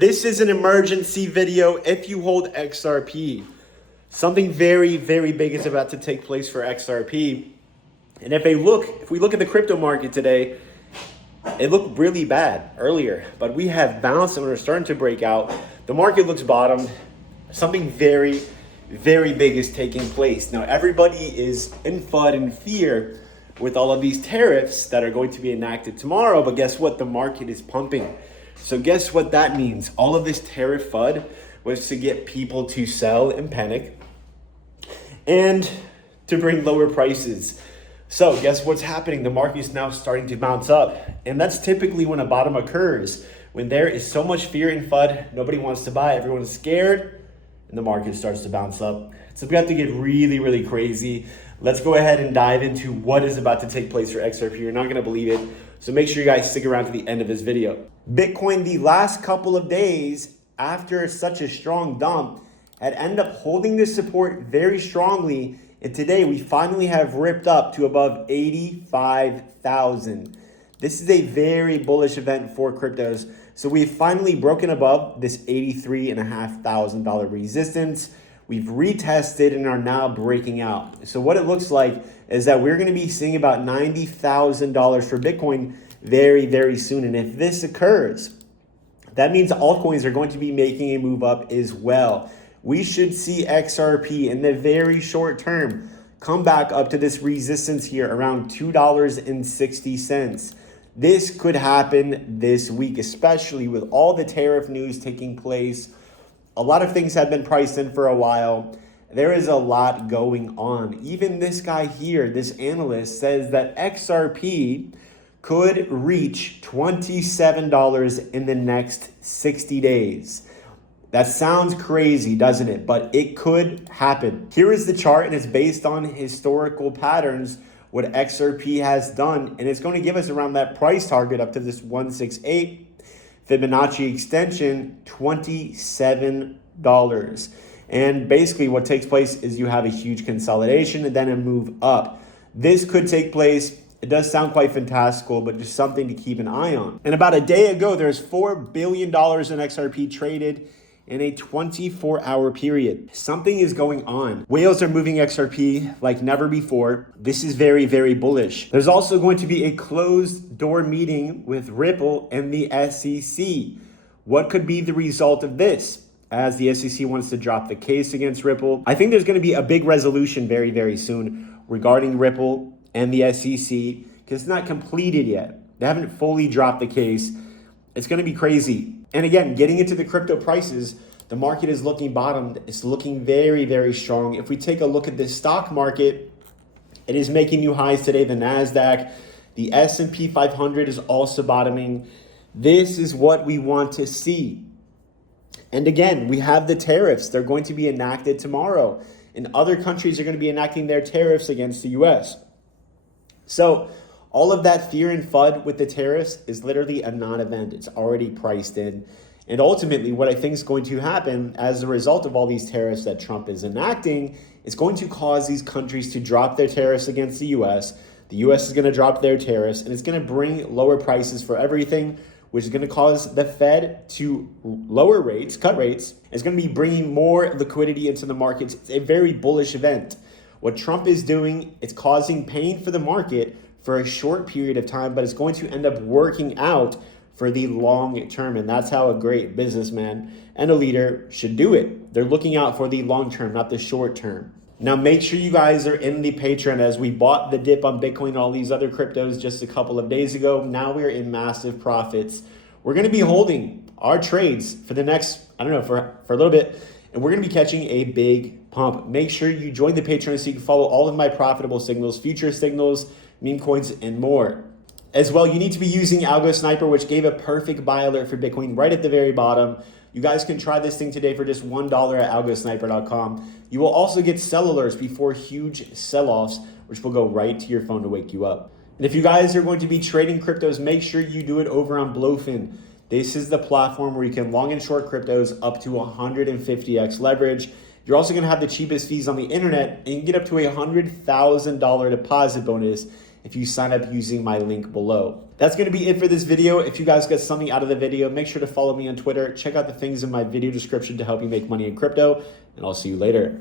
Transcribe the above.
This is an emergency video if you hold XRP. Something very, very big is about to take place for XRP. And if we look at the crypto market today, it looked really bad earlier, but we have bounced and we're starting to break out. The market looks bottomed. Something very, very big is taking place. Now, everybody is in FUD and fear with all of these tariffs that are going to be enacted tomorrow, but guess what? The market is pumping. So guess what that means? All of this tariff FUD was to get people to sell and panic and to bring lower prices. So guess what's happening? The market is now starting to bounce up. And that's typically when a bottom occurs. When there is so much fear and FUD, nobody wants to buy, everyone's scared, and the market starts to bounce up. So we have to get really, really crazy. Let's go ahead and dive into what is about to take place for XRP. You're not gonna believe it. So make sure you guys stick around to the end of this video. Bitcoin, the last couple of days after such a strong dump, had ended up holding this support very strongly. And today we finally have ripped up to above 85,000. This is a very bullish event for cryptos. So we've finally broken above this $83,500 resistance. We've retested and are now breaking out. So what it looks like is that we're going to be seeing about $90,000 for Bitcoin very, very soon. And if this occurs, that means altcoins are going to be making a move up as well. We should see XRP in the very short term come back up to this resistance here around $2.60. This could happen this week, especially with all the tariff news taking place. A lot of things have been priced in for a while. There is a lot going on. Even this guy here, this analyst, says that XRP could reach $27 in the next 60 days. That sounds crazy, doesn't it? But it could happen. Here is the chart, and it's based on historical patterns, what XRP has done, and it's going to give us around that price target up to this 168. Fibonacci extension, $27. And basically what takes place is you have a huge consolidation and then a move up. This could take place. It does sound quite fantastical, but just something to keep an eye on. And about a day ago, there's $4 billion in XRP traded in a 24-hour period. Something is going on. Whales are moving XRP like never before. This is very, very bullish. There's also going to be a closed door meeting with Ripple and the SEC. What could be the result of this? As the SEC wants to drop the case against Ripple. I think there's going to be a big resolution very, very soon regarding Ripple and the SEC because it's not completed yet. They haven't fully dropped the case. It's going to be crazy. And again, getting into the crypto prices, the market is looking bottomed. It's looking very, very strong. If we take a look at the stock market, it is making new highs today. The NASDAQ, the S&P 500 is also bottoming. This is what we want to see. And again, we have the tariffs. They're going to be enacted tomorrow. And other countries are going to be enacting their tariffs against the US. So all of that fear and FUD with the tariffs is literally a non-event. It's already priced in. And ultimately, what I think is going to happen as a result of all these tariffs that Trump is enacting is going to cause these countries to drop their tariffs against the US. The US is going to drop their tariffs, and it's going to bring lower prices for everything, which is going to cause the Fed to lower rates, cut rates. It's going to be bringing more liquidity into the markets. It's a very bullish event. What Trump is doing, it's causing pain for the market for a short period of time, but it's going to end up working out for the long term. And that's how a great businessman and a leader should do it. They're looking out for the long term, not the short term. Now, make sure you guys are in the Patreon as we bought the dip on Bitcoin and all these other cryptos just a couple of days ago. Now we're in massive profits. We're going to be holding our trades for the next, for a little bit, and we're going to be catching a big pump. Make sure you join the Patreon so you can follow all of my profitable signals, future signals, meme coins, and more. As well, you need to be using ALGOSNIPER, which gave a perfect buy alert for Bitcoin right at the very bottom. You guys can try this thing today for just $1 at algosniper.com. You will also get sell alerts before huge sell-offs, which will go right to your phone to wake you up. And if you guys are going to be trading cryptos, make sure you do it over on Blowfin. This is the platform where you can long and short cryptos up to 150x leverage. You're also going to have the cheapest fees on the internet, and you can get up to a $100,000 deposit bonus if you sign up using my link below. That's going to be it for this video. If you guys got something out of the video, make sure to follow me on Twitter. Check out the things in my video description to help you make money in crypto, and I'll see you later.